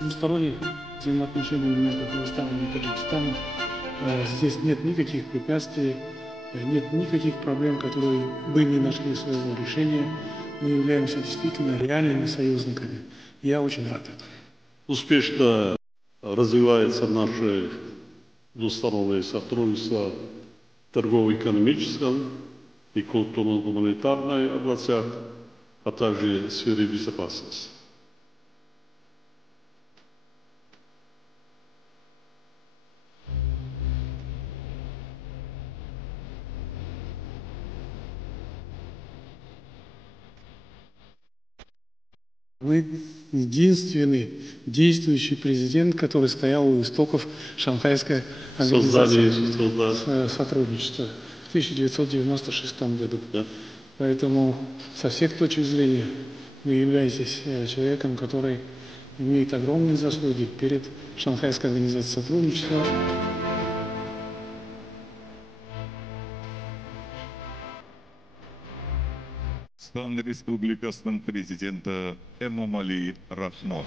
Двусторонних взаимоотношений между Казахстаном и Таджикистаном здесь нет никаких препятствий, нет никаких проблем, которые бы не нашли своего решения. Мы являемся действительно реальными союзниками. Я очень рад этому. Успешно развивается наше двустороннее сотрудничество в торгово-экономическом и культурно-гуманитарной областях, а также в сфере безопасности. Вы единственный действующий президент, который стоял у истоков Шанхайской организации сотрудничества в 1996 году. Да. Поэтому со всех точек зрения вы являетесь человеком, который имеет огромные заслуги перед Шанхайской организацией сотрудничества. Республикасының президенті Эмомали Рахмон.